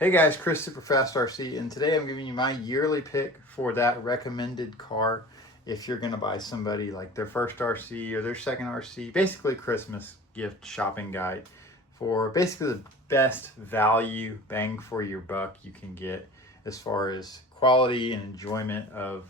Hey guys, Chris Superfast RC, and today I'm giving you my yearly pick for that recommended car if you're going to buy somebody like their first RC or their second RC, basically Christmas gift shopping guide for basically the best value bang for your buck you can get as far as quality and enjoyment of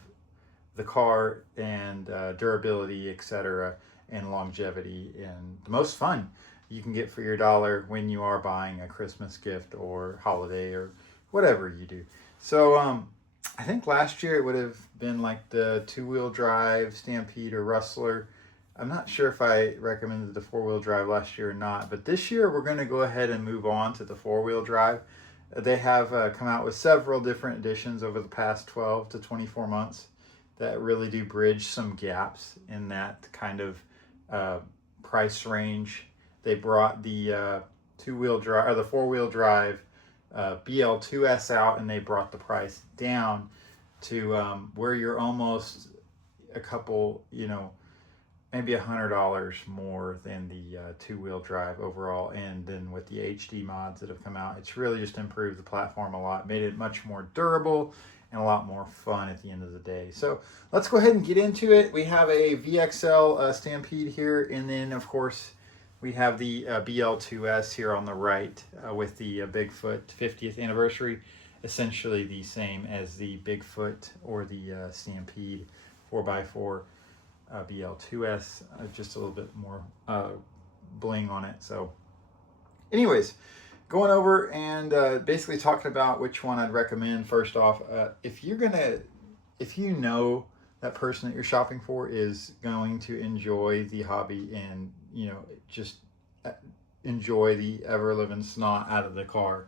the car and durability, etc., and longevity, and the most fun you can get for your dollar when you are buying a Christmas gift or holiday or whatever you do. So I think last year it would have been like the two-wheel drive Stampede or Rustler. I'm not sure if I recommended the four-wheel drive last year or not, but this year we're going to go ahead and move on to the four-wheel drive. They have come out with several different editions over the past 12 to 24 months that really do bridge some gaps in that kind of price range. They brought the two-wheel drive or the four-wheel drive BL2S out, and they brought the price down to where you're almost a couple, maybe $100 more than the two-wheel drive overall. And then with the HD mods that have come out, it's really just improved the platform a lot, made it much more durable and a lot more fun at the end of the day. So let's go ahead and get into it. We have a VXL Stampede here, and then of course we have the BL2S here on the right with the Bigfoot 50th anniversary, essentially the same as the Bigfoot or the Stampede 4x4 BL2S, just a little bit more bling on it. So anyways, going over and basically talking about which one I'd recommend. First off, if you know that person that you're shopping for is going to enjoy the hobby and just enjoy the ever-living snot out of the car,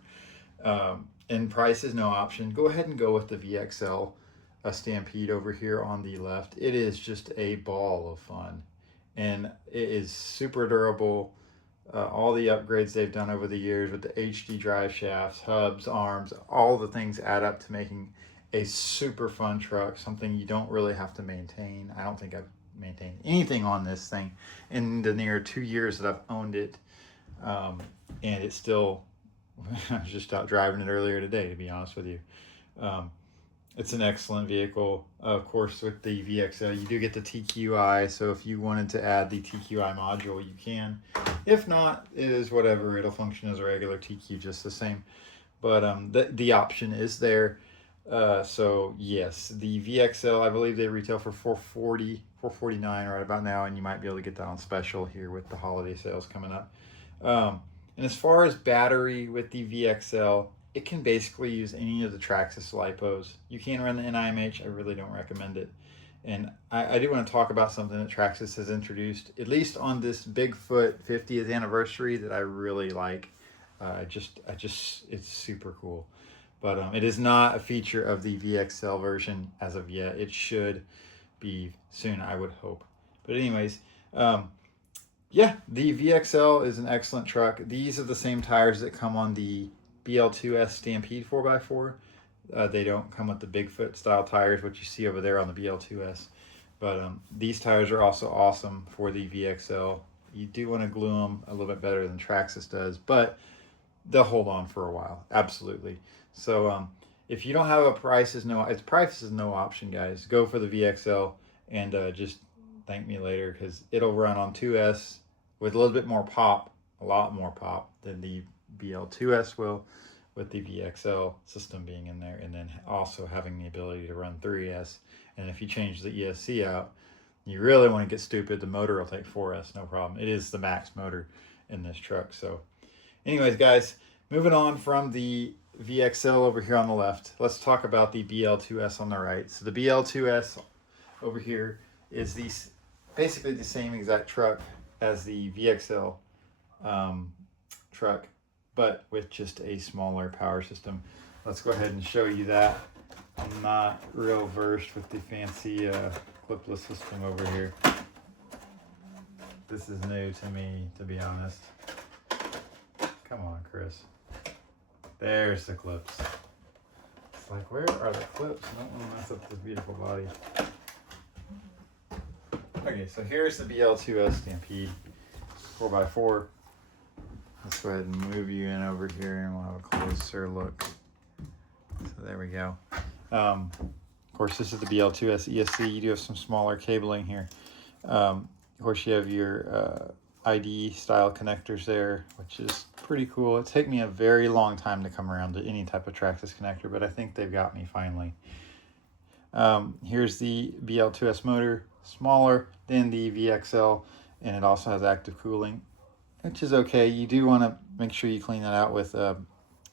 and price is no option, go ahead and go with the VXL Stampede over here on the left. It is just a ball of fun, and it is super durable. All the upgrades they've done over the years with the HD drive shafts, hubs, arms, all the things add up to making a super fun truck, something you don't really have to maintain. I don't think I've maintained anything on this thing in the near 2 years that I've owned it, and it's still, I was just out driving it earlier today, to be honest with you. It's an excellent vehicle. Of course, with the VXL, you do get the TQI, so if you wanted to add the TQI module, you can. If not, it is whatever. It'll function as a regular TQ just the same. But the option is there. So yes, the VXL, I believe they retail for $440, $449 right about now, and you might be able to get that on special here with the holiday sales coming up. And as far as battery with the VXL, it can basically use any of the Traxxas LiPos. You can run the NIMH. I really don't recommend it. And I do want to talk about something that Traxxas has introduced, at least on this Bigfoot 50th anniversary, that I really like. It's super cool. But it is not a feature of the VXL version as of yet. It should be soon, I would hope. But anyways, yeah, the VXL is an excellent truck. These are the same tires that come on the BL2S Stampede 4x4. They don't come with the Bigfoot style tires, which you see over there on the BL2S. But these tires are also awesome for the VXL. You do want to glue them a little bit better than Traxxas does, but they'll hold on for a while, absolutely. So if you don't have a price is no option, guys. Go for the VXL and just thank me later, because it'll run on 2S with a little bit more pop, a lot more pop than the BL2S will, with the VXL system being in there, and then also having the ability to run 3S. And if you change the ESC out, you really want to get stupid, the motor will take 4S, no problem. It is the max motor in this truck. So anyways, guys, moving on from the VXL over here on the left, let's talk about the BL2S on the right. So the BL2S over here is basically the same exact truck as the VXL truck, but with just a smaller power system. Let's go ahead and show you that. I'm not real versed with the fancy clipless system over here. This is new to me, to be honest. Come on, Chris. There's the clips. It's like, where are the clips? I don't want to mess up this beautiful body. Okay, so here's the BL2S Stampede 4x4. Let's go ahead and move you in over here and we'll have a closer look. So there we go. Of course, this is the BL2S ESC. You do have some smaller cabling here. Of course, you have your ID style connectors there, which is pretty cool. It took me a very long time to come around to any type of Traxxas connector, but I think they've got me finally. Here's the BL2S motor, smaller than the VXL, and it also has active cooling, which is okay. You do want to make sure you clean that out with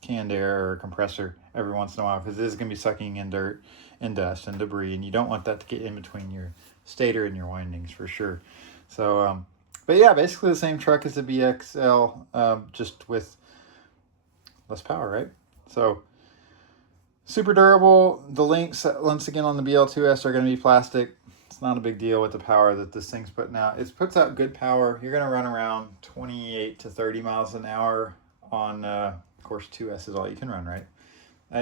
canned air or a compressor every once in a while, because it is going to be sucking in dirt and dust and debris, and you don't want that to get in between your stator and your windings for sure. So, but yeah, basically the same truck as the BXL, just with less power, right? So super durable. The links, once again, on the BL2S are going to be plastic. It's not a big deal with the power that this thing's putting out. It puts out good power. You're going to run around 28 to 30 miles an hour on, of course, 2S is all you can run, right?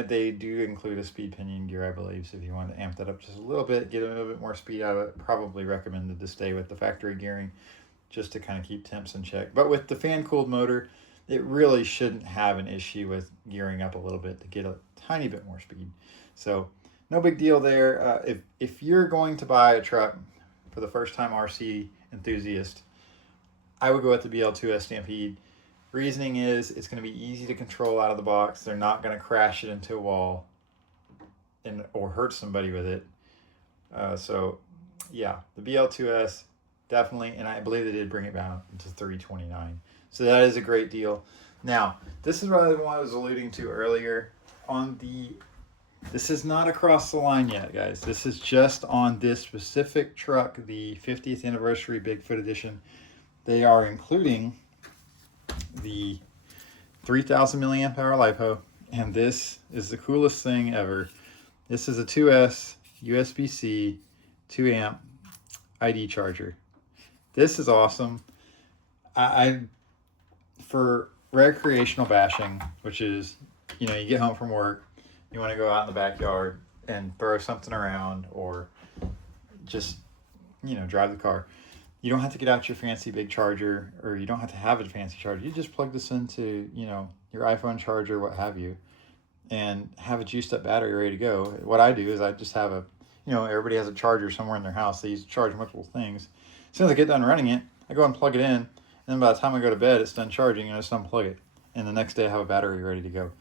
They do include a speed pinion gear, I believe, so if you want to amp that up just a little bit, get a little bit more speed out of it, probably recommended to stay with the factory gearing just to kind of keep temps in check. But with the fan-cooled motor, it really shouldn't have an issue with gearing up a little bit to get a tiny bit more speed. So no big deal there. If you're going to buy a truck for the first time RC enthusiast, I would go with the BL2S Stampede. Reasoning is it's going to be easy to control out of the box. They're not going to crash it into a wall or hurt somebody with it. So yeah, the BL2S definitely, and I believe they did bring it down to $329. So that is a great deal. Now, this is what I was alluding to earlier. This is not across the line yet, guys. This is just on this specific truck, the 50th anniversary Bigfoot edition. They are including the 3000 milliamp hour LiPo, and this is the coolest thing ever. This is a 2S USB-C 2 amp ID charger. This is awesome. For recreational bashing, which is, you know, you get home from work, you want to go out in the backyard and throw something around, or just, you know, drive the car. You don't have to get out your fancy big charger, or you don't have to have a fancy charger. You just plug this into, you know, your iPhone charger, what have you, and have a juiced up battery ready to go. What I do is I just have you know, everybody has a charger somewhere in their house. They use to charge multiple things. As soon as I get done running it, I go and plug it in, and then by the time I go to bed, it's done charging, and I just unplug it. And the next day I have a battery ready to go.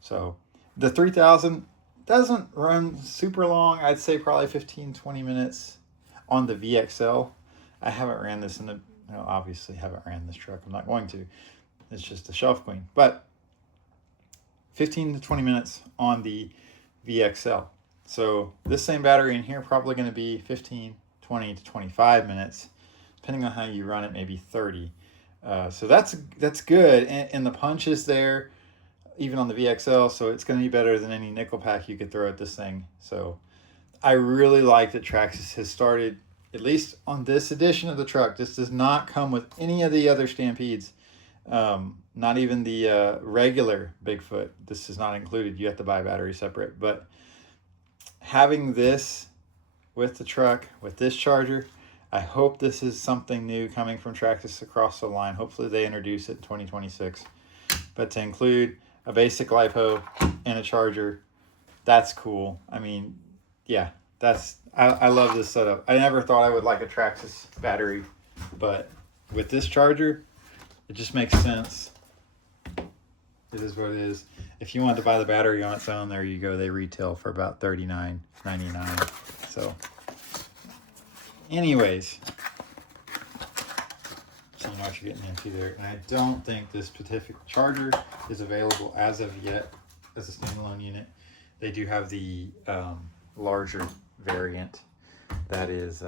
So the 3000 doesn't run super long. I'd say probably 15-20 minutes on the VXL. I haven't ran this obviously haven't ran this truck. I'm not going to. It's just a shelf queen. But 15 to 20 minutes on the VXL. So this same battery in here probably going to be 15, 20 to 25 minutes, depending on how you run it, maybe 30. So that's good. And the punch is there, even on the VXL, so it's going to be better than any nickel pack you could throw at this thing. So I really like that Traxxas has started, at least on this edition of the truck. This does not come with any of the other Stampedes, not even the regular Bigfoot. This is not included. You have to buy a battery separate. But having this with the truck, with this charger, I hope this is something new coming from Traxxas across the line. Hopefully they introduce it in 2026. But to include a basic LiPo and a charger, that's cool. I mean, yeah, I love this setup. I never thought I would like a Traxxas battery, but with this charger, it just makes sense. It is what it is. If you want to buy the battery on its own, there you go. They retail for about $39.99. So anyways, so you know what you're getting into there. And I don't think this specific charger is available as of yet as a standalone unit. They do have the larger variant that is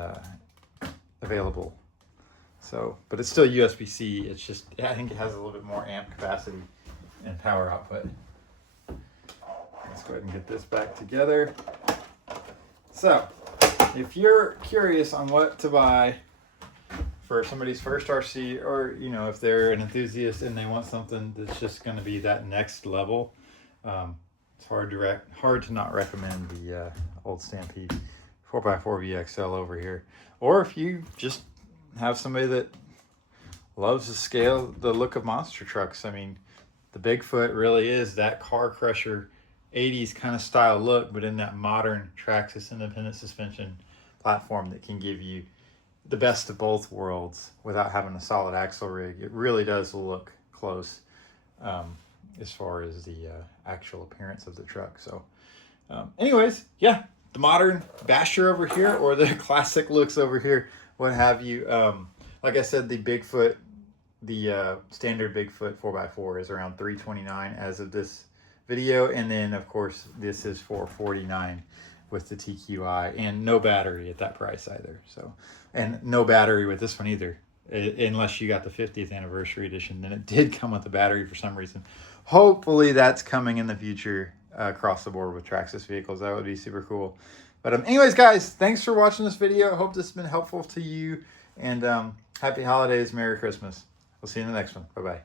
available. So, but it's still USB-C. It's just, I think it has a little bit more amp capacity and power output. Let's go ahead and get this back together. So, if you're curious on what to buy for somebody's first RC, or, you know, if they're an enthusiast and they want something that's just going to be that next level, it's hard to not recommend the old Stampede 4x4 VXL over here. Or if you just have somebody that loves to scale the look of monster trucks. I mean, the Bigfoot really is that car crusher 80s kind of style look, but in that modern Traxxas independent suspension platform that can give you the best of both worlds without having a solid axle rig. It really does look close as far as the actual appearance of the truck. So anyways, yeah, the modern basher over here or the classic looks over here, what have you. Like I said, the Bigfoot, the standard Bigfoot 4x4 is around $329 as of this video, and then of course this is $449 with the TQI, and no battery at that price either. So, and no battery with this one either, unless you got the 50th anniversary edition. Then it did come with a battery for some reason. Hopefully that's coming in the future across the board with Traxxas vehicles. That would be super cool. But anyways, guys, thanks for watching this video. I hope this has been helpful to you, and happy holidays, Merry Christmas. We'll see you in the next one. Bye-bye.